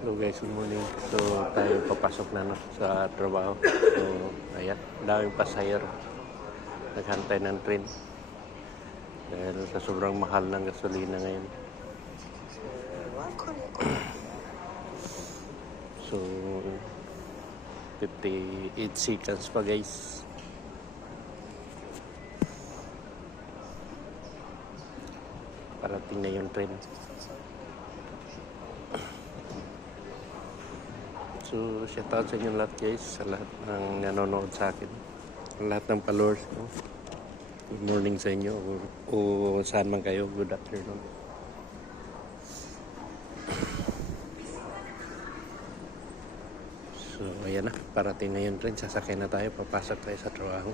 Hello guys, good morning. So tayo papasok na no, sa trabaho. So ayan, daming pasahero. Naghantay ng train. Dahil sa sobrang mahal ng gasolina ngayon. So 58 seconds pa guys. Parating na yung train. So, shoutout sa inyo lahat guys, sa lahat ng nanonood sa akin, lahat ng followers ko. Good morning sa inyo o saan man kayo, good afternoon. So, ayan na, parating na yung train, sasakay na tayo, papasok tayo sa trabaho.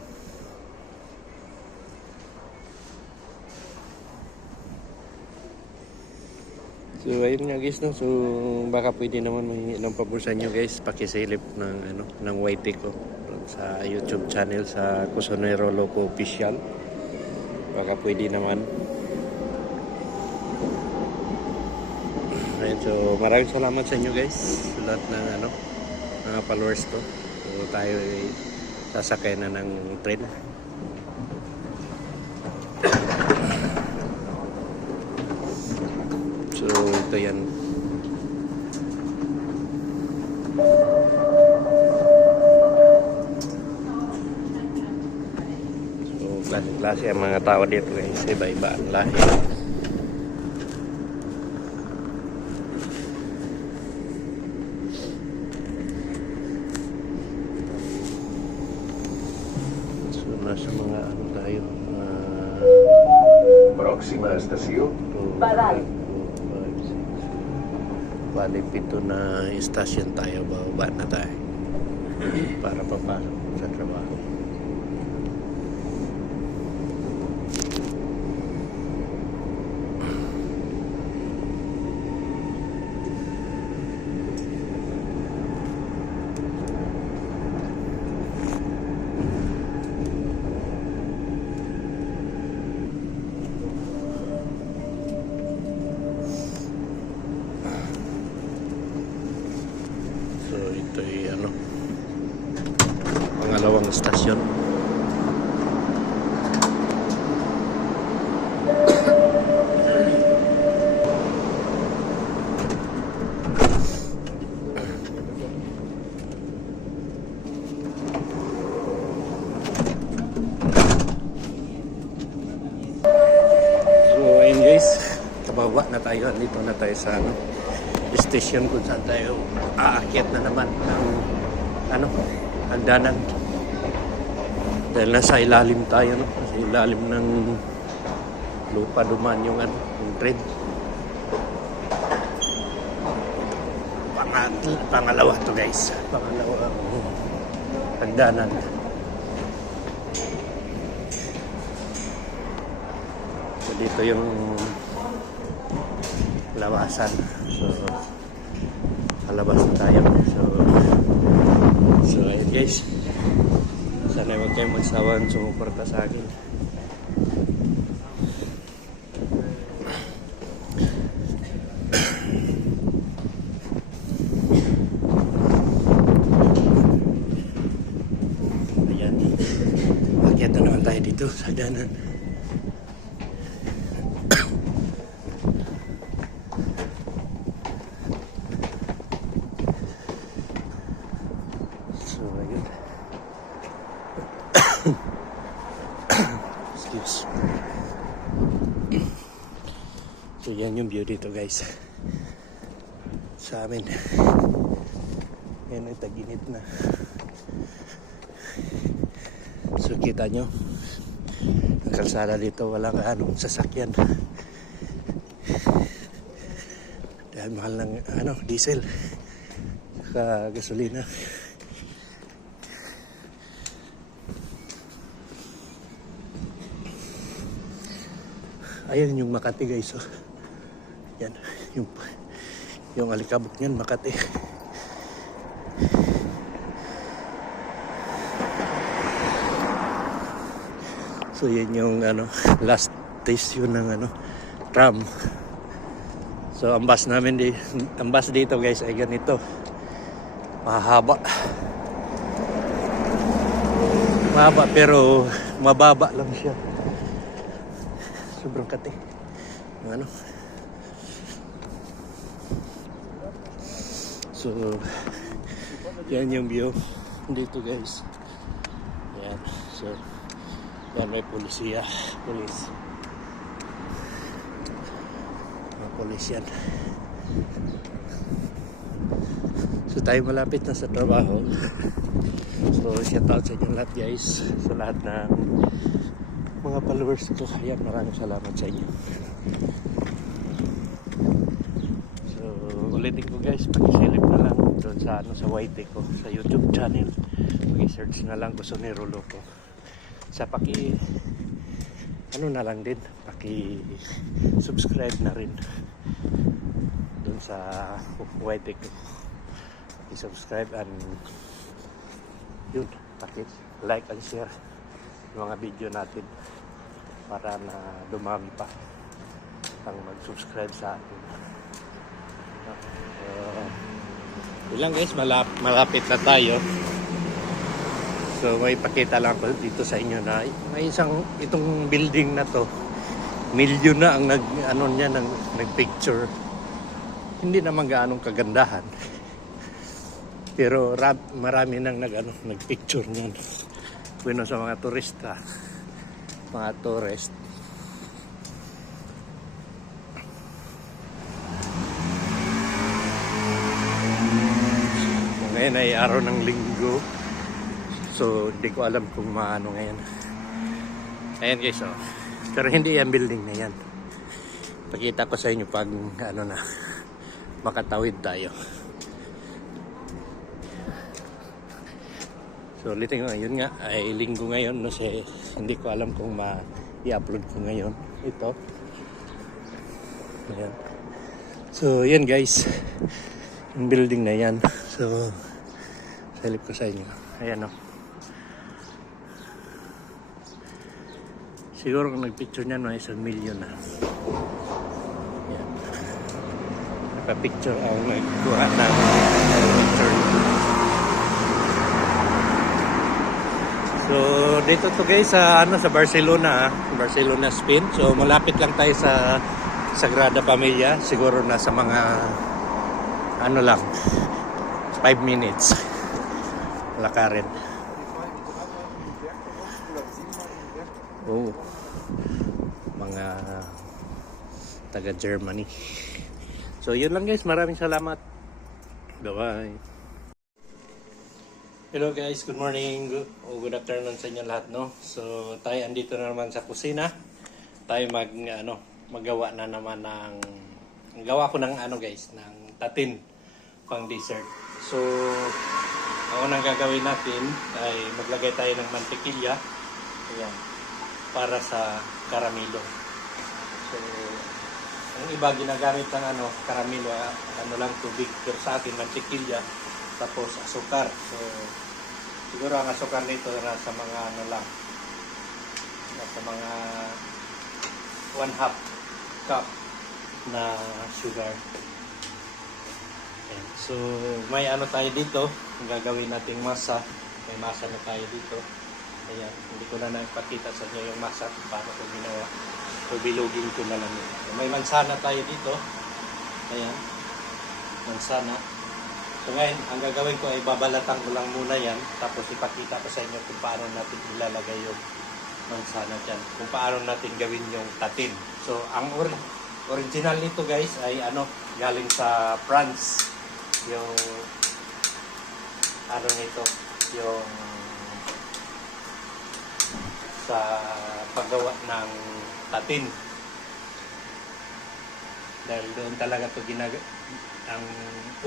So ayun nga guys, no? So baka pwede naman mangingi ng pabor sa inyo guys, pakisilip ng YT ko sa YouTube channel sa Cosonero Loco Official. Baka pwede naman. Ayun, so maraming salamat sa inyo guys, sa lahat ng mga followers ko. So tayo ay sasakay na ng train. So ito yan. So klase-klase ang mga tao dito guys, iba-iba ang lahi. So nasa mga tayo, Próxima estación. Badal. Bali, 7 na istasyon tayo, bababa na tayo para papasok sa trabaho. So ito ay pangalawang istasyon. So ayun guys, kababa na tayo, dito na tayo sa station kung saan tayo aakyat na naman ng hagdanan. Dahil nasa ilalim tayo, nasa ilalim ng lupa duman yung train. Pangalawa to guys, pangalawa hagdanan. So dito yung lawasan. So palabas na tayo. So ayun guys, sana huwag kayong magsawang sumuporta sa akin. Ayan, akyat na naman tayo dito sa hagdanan. Excuse. So yan yung view dito guys sa amin. Yan ay tag-init na. So kita nyo ang kalsada dito, walang sasakyan dahil mahal ng diesel saka gasolina. Ayan yung Makati guys, so yan yung alikabok niyan, Makati. So yan yung last station ng tram. So ang bus namin ang bus dito guys ay ganito. Mahaba. Mahaba pero mababa lang siya. Sobrang kati. Ano? So yan yung view dito guys. Yan. So yan may pulis. Polis yan. So tayo malapit na sa trabaho. So shout out sa inyo lahat guys. Sa lahat ng mga followers ko. Ayan, maraming salamat sa inyo. So ulitin ko guys, pag-isilip na lang doon sa YT ko, sa YouTube channel. Pag-search na lang Kusone Rolo ko. Sa na lang din, subscribe na rin dun sa YT ko. I-subscribe and yun, like and share yung mga video natin para na dumami pa ang mag-subscribe sa atin. Ilang guys, malapit na tayo. So may pakita lang ko dito sa inyo na may itong building na to, milyon na ang nagpicture. Hindi naman gaanong kagandahan. Pero marami nang nagpicture niyan. Bueno sa mga turista, mga tourist. Ngayon ay araw ng Linggo. So, hindi ko alam kung maano ngayon. Ayan guys, oh. Pero hindi yan building na yan. Pakita ko sa inyo pag makatawid tayo. So, ulitin ko, yun nga, ay Linggo ngayon. No, hindi ko alam kung i-upload ko ngayon. Ito. Ayan. So, yan guys. Yung building na yan. So, salip ko sa inyo. Ayan o. Siguro kung nagpicture niya, no, 1 million na. Yan. Nagpa-picture ang nagkuha ng picture. So, dito to guys sa Barcelona, Barcelona, Spain. So, malapit lang tayo sa Sagrada Familia. Siguro na sa mga 5 minutes. Lakarin. Oh. Mga taga Germany. So, yun lang guys. Maraming salamat. Bye-bye. Hello guys, good morning o good afternoon sa inyo lahat, no. So tayo andito na naman sa kusina. Tayo magawa na naman gawa ko ng guys, ng tatin pang dessert. So ang unang gagawin natin ay maglagay tayo ng mantikilya. Ayan, para sa karamelo. So ang iba ginagamit ng karamelo, lang tubig, pero sa akin mantikilya tapos asukar. So siguro ang asukar nito nasa mga nasa mga 1/2 cup na sugar. Ayan. So may tayo dito, ang gagawin nating masa. May masa na tayo dito. Ayan, hindi ko na naipakita sa inyo yung masa kung paano ko ginawa. So bilugin ko na lang yun. May mansana tayo dito. Ayan, mansana. So ngayon, ang gagawin ko ay babalatan ko lang muna yan, tapos ipakita ko sa inyo kung paano natin ilalagay yung mansana dyan, kung paano natin gawin yung tatin. So ang original nito guys ay galing sa France. Yung nito, yung sa paggawa ng tatin. Dahil doon talaga ito ang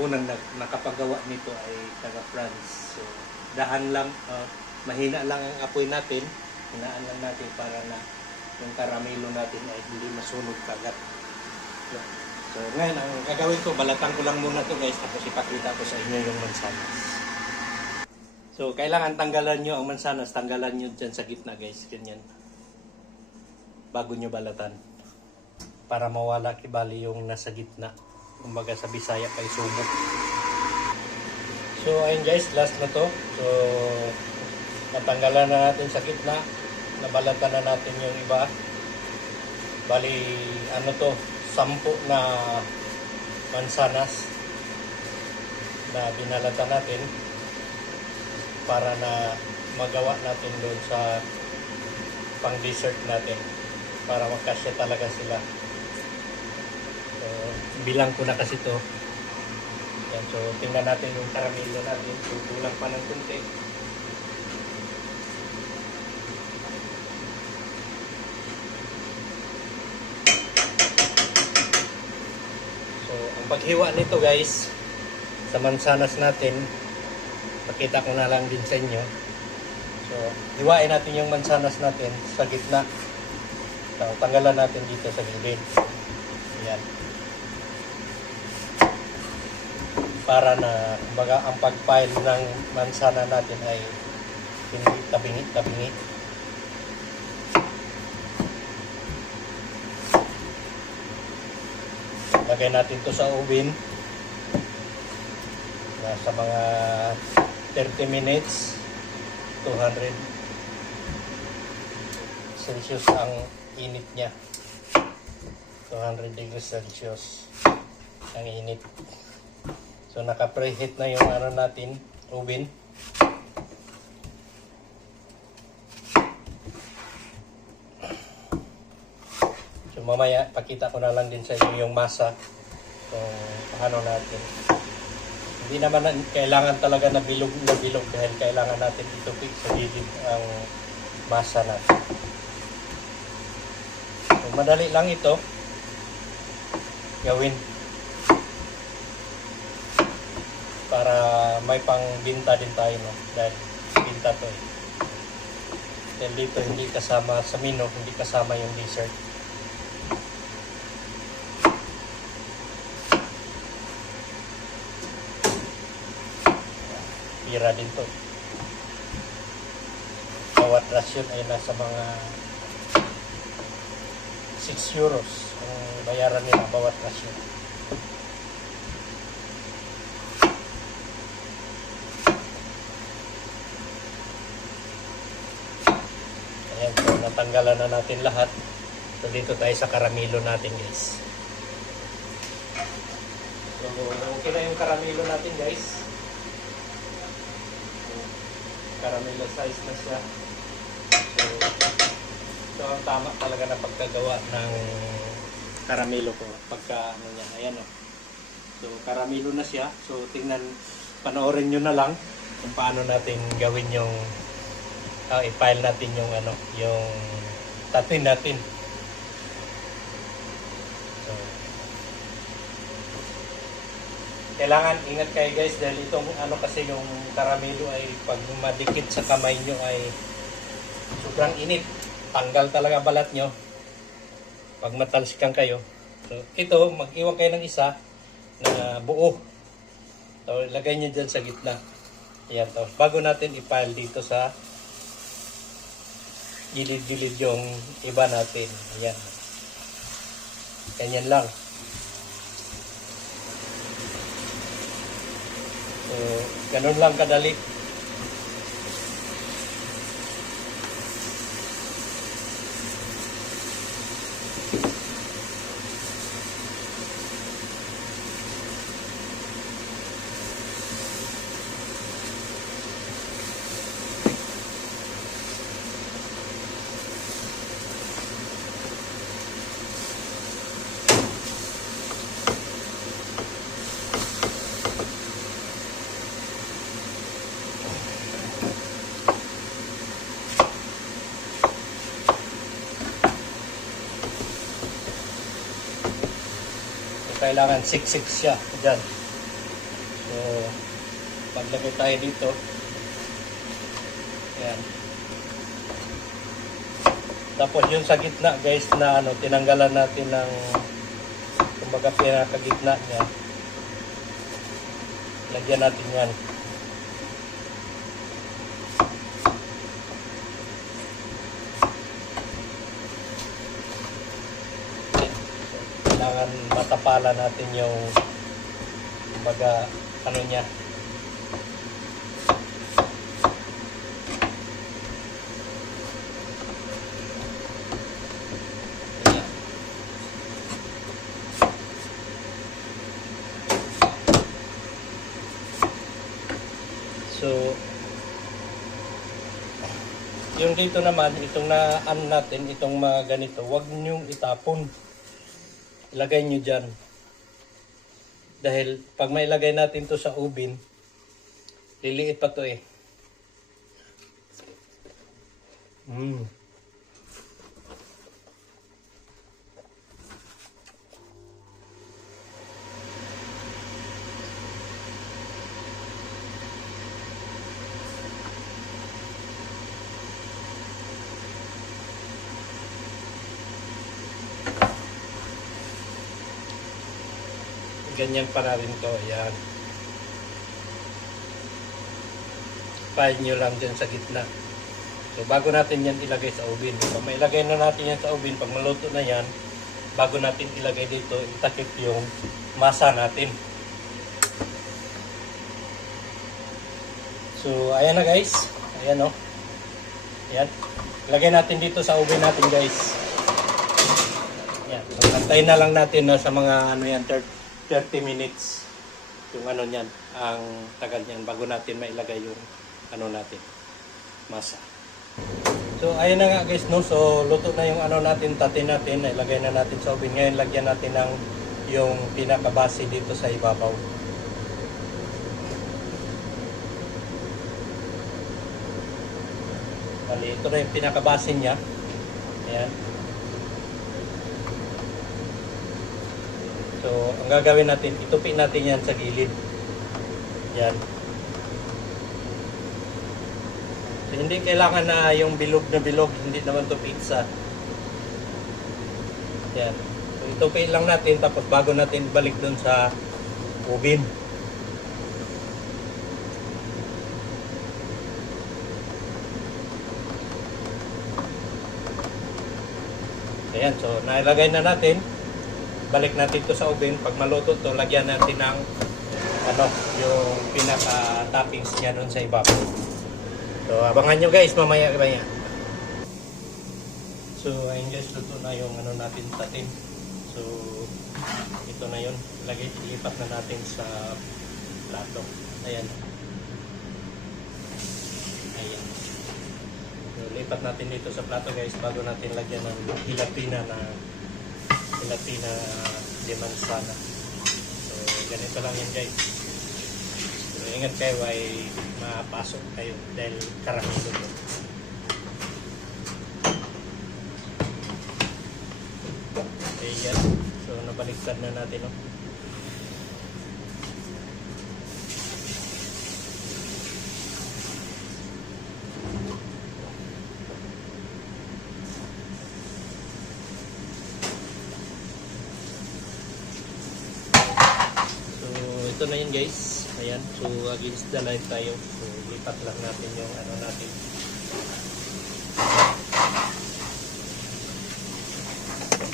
unang nakapagawa nito ay taga France. So dahan lang, mahina lang ang apoy natin, hinaan lang natin para na yung karamelo natin ay hindi masunog kagat. So ngayon ang gagawin ko, balatan ko lang muna to guys, tapos ipakita ko sa inyo yung mansanas. So kailangan tanggalan nyo ang mansanas, tanggalan nyo dyan sa gitna guys, ganyan, bago nyo balatan. para mawala kibali yung nasa gitna. Kumbaga sa Bisaya kay subok. So ayun guys, last na to. So natanggalan na natin sa gitna, nabalatan na natin yung iba. Bali ano to, 10 na mansanas na binalatan natin para na magawa natin doon sa pang dessert natin para magkasya talaga sila. So bilang ko na kasi to. Yan, so tingnan natin yung karamelo natin. So kulang pa ng kunti. So ang paghiwa nito guys sa mansanas natin, pakita ko na lang din sa inyo. So hiwain natin yung mansanas natin sa gitna. So tanggalan natin dito sa gilid. Yan. Para na kumbaga ang pag-pile ng mansana natin ay hindi tabingi-tabingi. Lagay natin to sa oven na sa mga 30 minutes, 200 Celsius ang init niya. 200 degrees Celsius ang init. So naka-preheat na yung ano natin, oven. So mamaya pakita ko na lang din sa inyo yung masa kung paano natin. Hindi naman kailangan talaga na bilog dahil kailangan natin itupik sa gilid ang masa natin. So madali lang ito gawin. Para may pang binta din tayo, no? Dahil binta to eh. Dahil dito hindi kasama sa menu, hindi kasama yung dessert. Pira din to. Bawat rasyon ay nasa mga 6 euros ang bayaran nila bawat rasyon. Ayan, so natanggalan na natin lahat. So dito tayo sa karamelo natin guys. So okay na yung karamelo natin guys. Caramelo size na siya. So ang tama talaga na pagkagawa ng karamelo ko. Pagka ano niya, ayan o. So karamelo na siya. So tingnan, panoorin nyo na lang kung paano natin gawin yung i-file natin yung ano, yung tatin natin. So kailangan ingat kayo guys dahil itong ano kasi yung karamelo ay pag madikit sa kamay nyo ay sobrang init. Tanggal talaga balat nyo pag matalsikan kayo. So ito, mag-iwan kayo ng isa na buo. So ilagay nyo dyan sa gitna. Ayan to. Bago natin i-file dito sa gilid-gilid yung iba natin. Ayan. Ganyan lang. So, ganun lang kadali. Kailangan siksik siya dyan. So paglagay tayo dito, ayan. Tapos yung sa gitna guys na ano, tinanggalan natin ng kumbaga pinakagitna niya, lagyan natin yan. tapala natin yung baga ano niya. Ayan. So yung dito naman, itong ano natin, itong mga ganito, huwag niyong itapon. Ilagay nyo dyan. Dahil pag mailagay natin to sa oven, liliit pa to eh. Ganyan para rin to. Ayan. File nyo lang dyan sa gitna. So bago natin yan ilagay sa oven. Pag mailagay na natin yan sa oven, pag maluto na yan, bago natin ilagay dito, itakip yung masa natin. So ayan na guys. Ayan o. Ayan. Ilagay natin dito sa oven natin guys. Ayan. So, antayin na lang natin na sa mga ano yan, 30 minutes yung ano niyan, ang tagal niyan bago natin mailagay yung ano natin, masa. So ayun na nga guys, no. So luto na yung ano natin, tate natin, ilagay na natin sa oven. Ngayon lagyan natin ng yung pinakabase dito sa ibabaw. Bali, ito na yung pinakabase niya. Ayan. So, ang gagawin natin, itupin natin yan sa gilid. Yan. So, hindi kailangan na yung bilog na bilog, hindi naman to pizza. Yan. So, itupin lang natin, tapos bago natin balik dun sa oven. Ayan, so nailagay na natin. Balik natin to sa oven. Pag maluto to, lagyan natin ng ano, yung pinaka toppings niya doon sa ibabaw. So abangan nyo guys mamaya. So ayun guys, luto na yung ano natin tatin. So ito na yun. Ilipat na natin sa plato. Ayan. Ayan. So lipat natin dito sa plato guys bago natin lagyan ng gelatina de manzana. So ganito lang yan guys. So ingat kayo ay mapasok kayo dahil karamilo to. Ayan. So nabaliktad na natin, no? Ito na yun guys. Ayan. So against the light tayo. So lipat lang natin yung ano natin.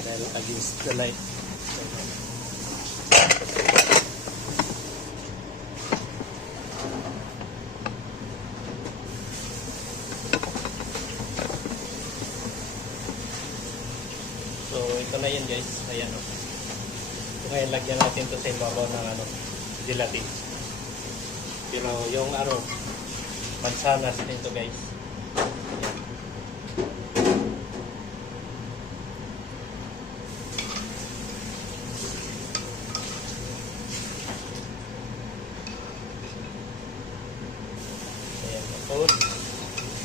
Dahil against the light. So ito na yun guys. Ayan o. So ngayon lagyan natin to sa ibabaw ng ano, gelatin. Pero yung ano, mansanas nito guys. Ayan. Ayan. Tapos,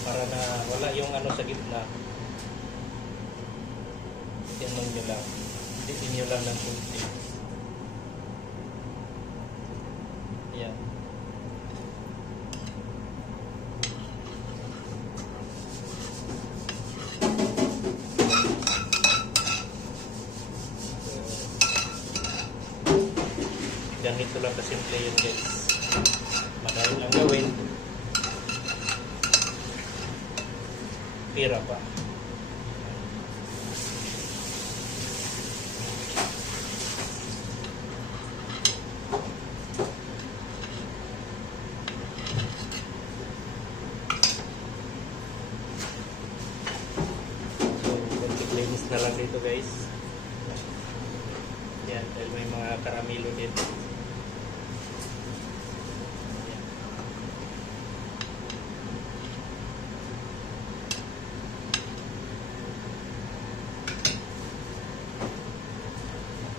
para na wala yung ano sa gitna, tinan nyo lang. Diin nyo lang ng kunti. Ayan. Ganito lang kasimple yun guys. Madali lang gawin. Pira pa. na lang dito guys. Yan, dahil may mga karamelo dito. Yan.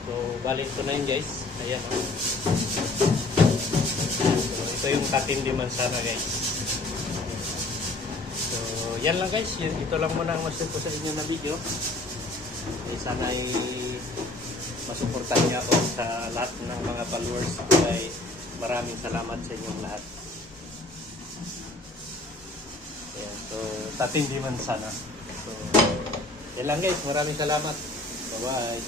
So, balik ko na yun guys. Ayan. So, ito yung Katindi Mansana guys. So, yan lang guys. Ito lang muna ang masin ko sa inyo na video. Sana ay masuportahan niya ako sa lahat ng mga followers. Kaya maraming salamat sa inyong lahat. Ayan. So, Katindi Mansana. So, yan lang guys. Maraming salamat. Bye-bye.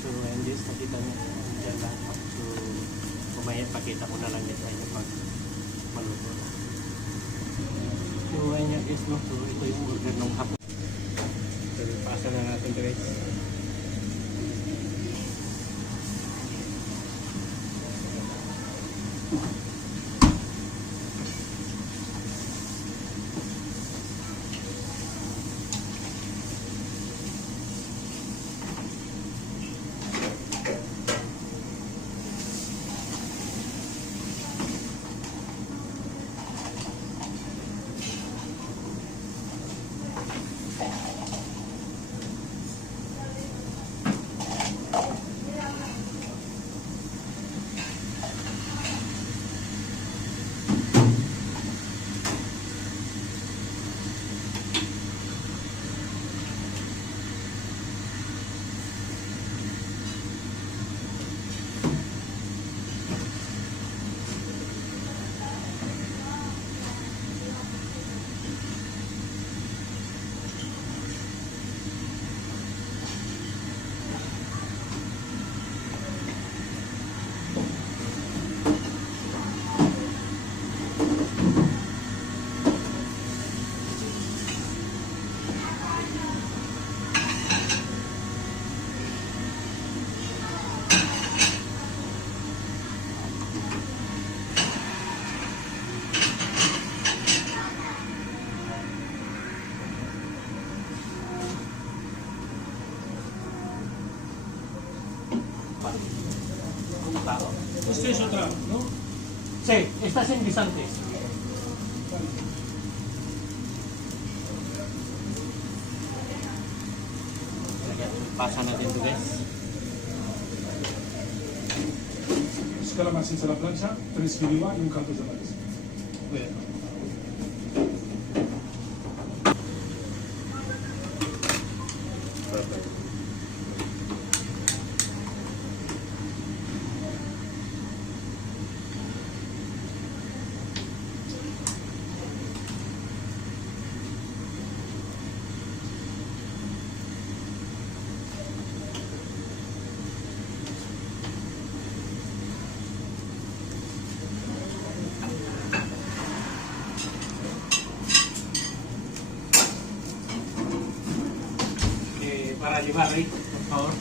So, ayan guys, nakita niyo dyan lang. So, kumaya pakita ko na lang guys sa inyo pag maluto na. So, ayan nga guys, no? So, ito yung order ng hapon. So, pasa na natin guys. Usted es otra, ¿no? Sí, estás en guisantes. Pasa natin ito guys. Calabacín a la plancha, 3 filiba y un caldo de maíz. Bueno. Para llevar ahí, por favor.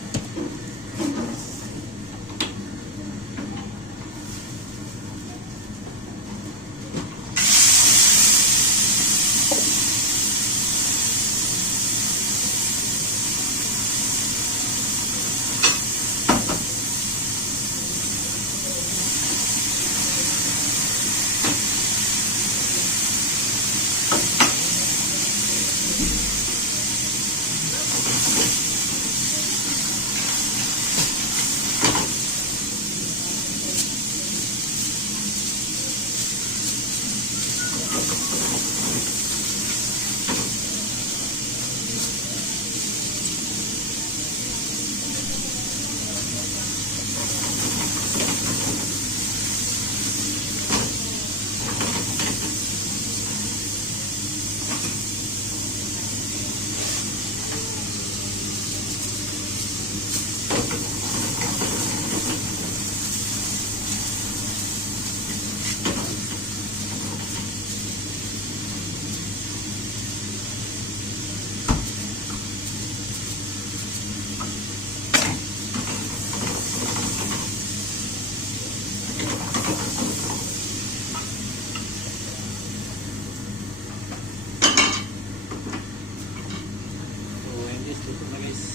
guys.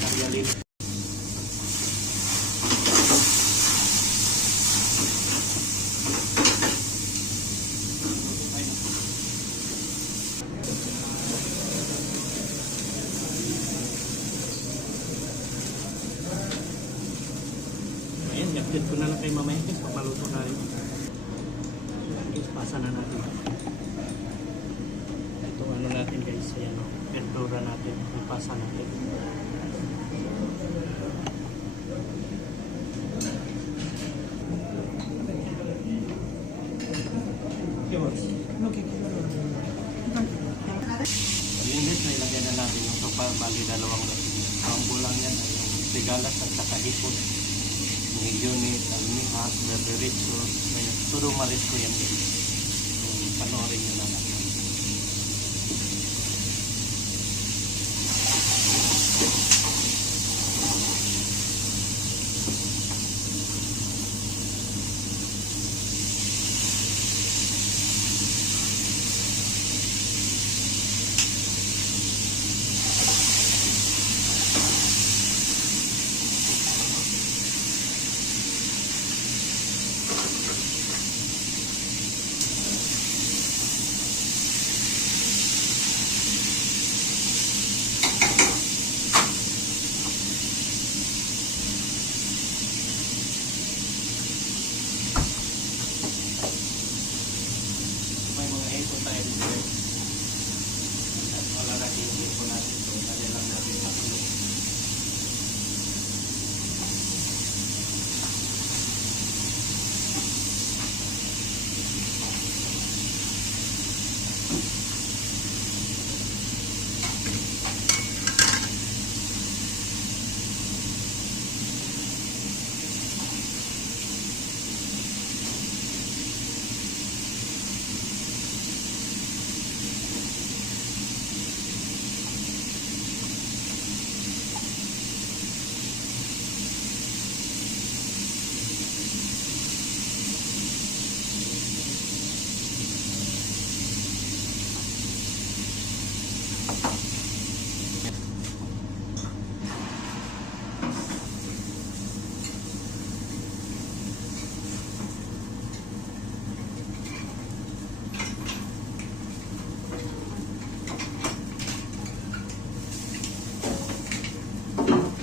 Tanggalin. Ayan, update ko na lang kay mamaya guys, papaluto na rin. Guys, pasa na natin. Ito ano natin guys, ayan o, verdura natin, ipasa natin. Ayun guys, nailagyan na natin yung sopa, bali dalawang recipe. Ang kulang yan ay yung sigalas at saka hipon. Yung unit, almihas, berberit, so todo maris ko yan guys. Panoorin nyo na lang. May mga hipon tayo dito guys. At wala natin yung hipon natin. So, kaya lang natin matulog.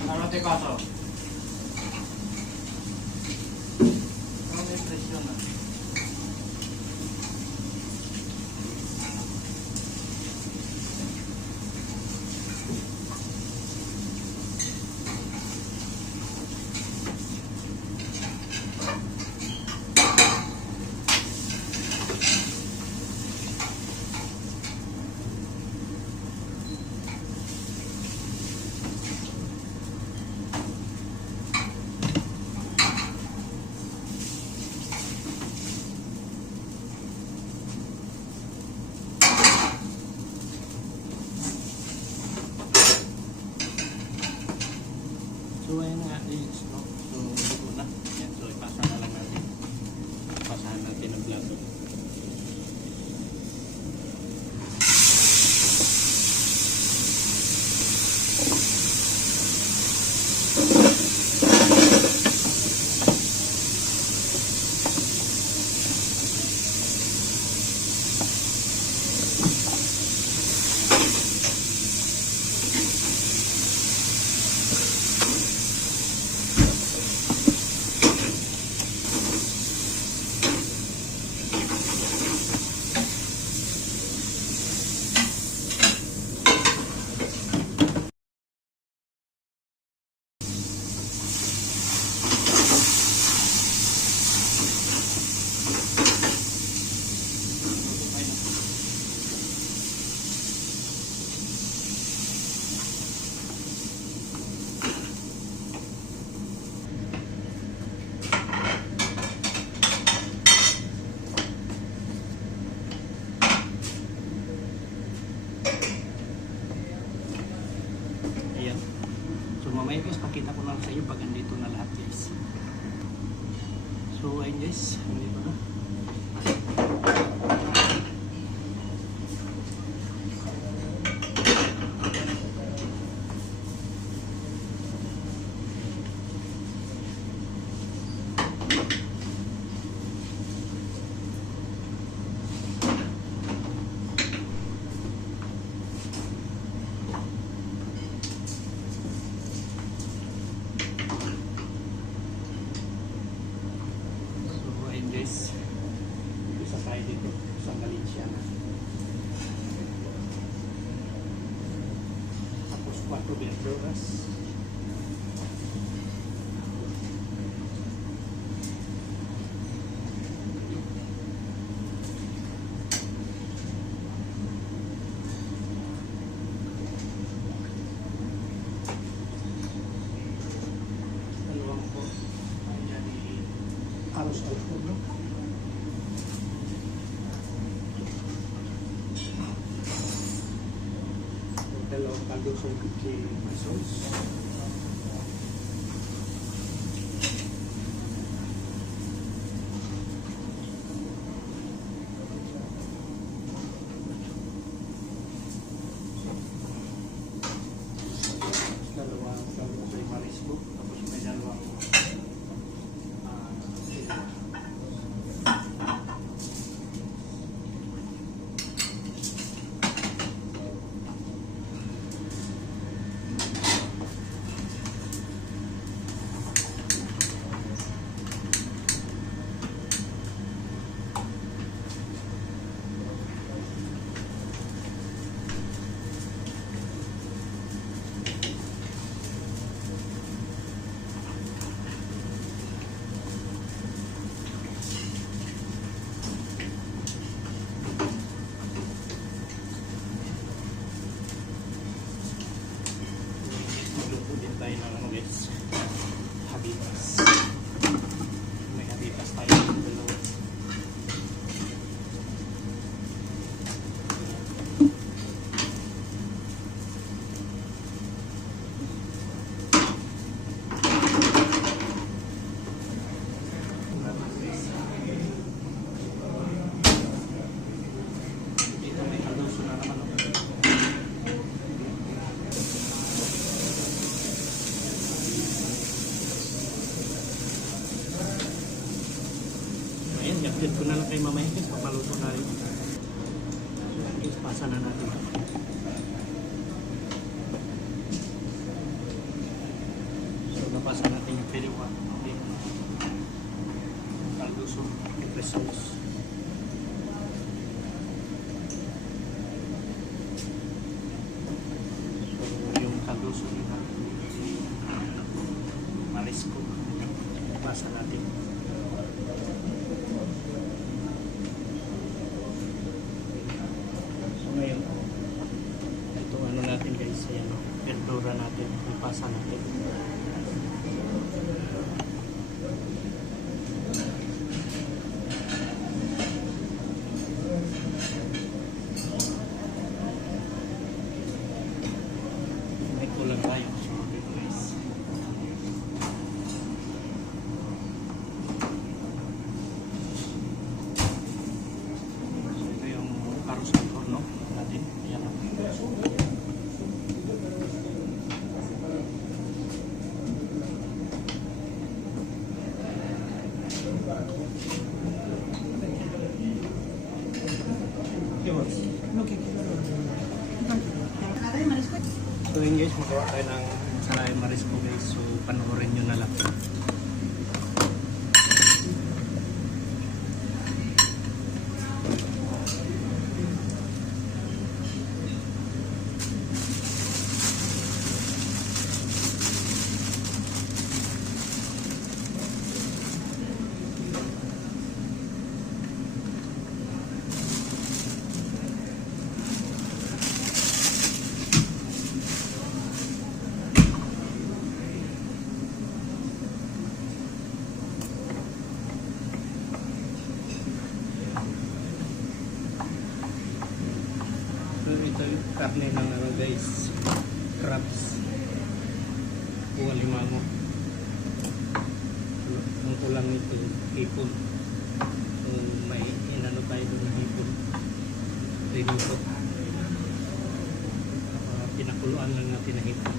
Arate kaso. Ano impresyon na? So ayun nga guys, no? So luto na. Yan, so ipasa na lang natin. Pasahan natin ang plato. mamaya guys, pakita ko lang sa inyo pag andito na lahat guys. So ayun guys, andito na. Proventuras. Dalawang po. Ayan, Aros alcohol, no? dalawang kaldo sa 50 pesos. Dalawang kaldo sa marisco. Tapos may dalawang sila. Magluto din tayo ng ano guys, habitas. May habitas tayo ng dalawa. Dito may kaldoso na naman. Ayan, i-update ko na lang kay mamaya guys, papaluto na rin. Guys, pasa na natin. So, napasa natin yung piliwa. Okay. Kalduso, pesos. So, yung kalduso nila, marisco. Pasa natin. So ngayon, ito ano natin guys, ayan, verdura natin, ipasa natin. May kulang tayo. So dito guys. So ito yung arroz al horno natin. Ayan. So yun guys, magawa tayo ng salay marisco guys. So panoorin nyo na lang. So ito yung karne ng ano guys, crabs, kuha limango. Ang kulang nito hipon. So may inano tayo doon ng hipon, rinuto. Pinakuluan lang natin na hipon.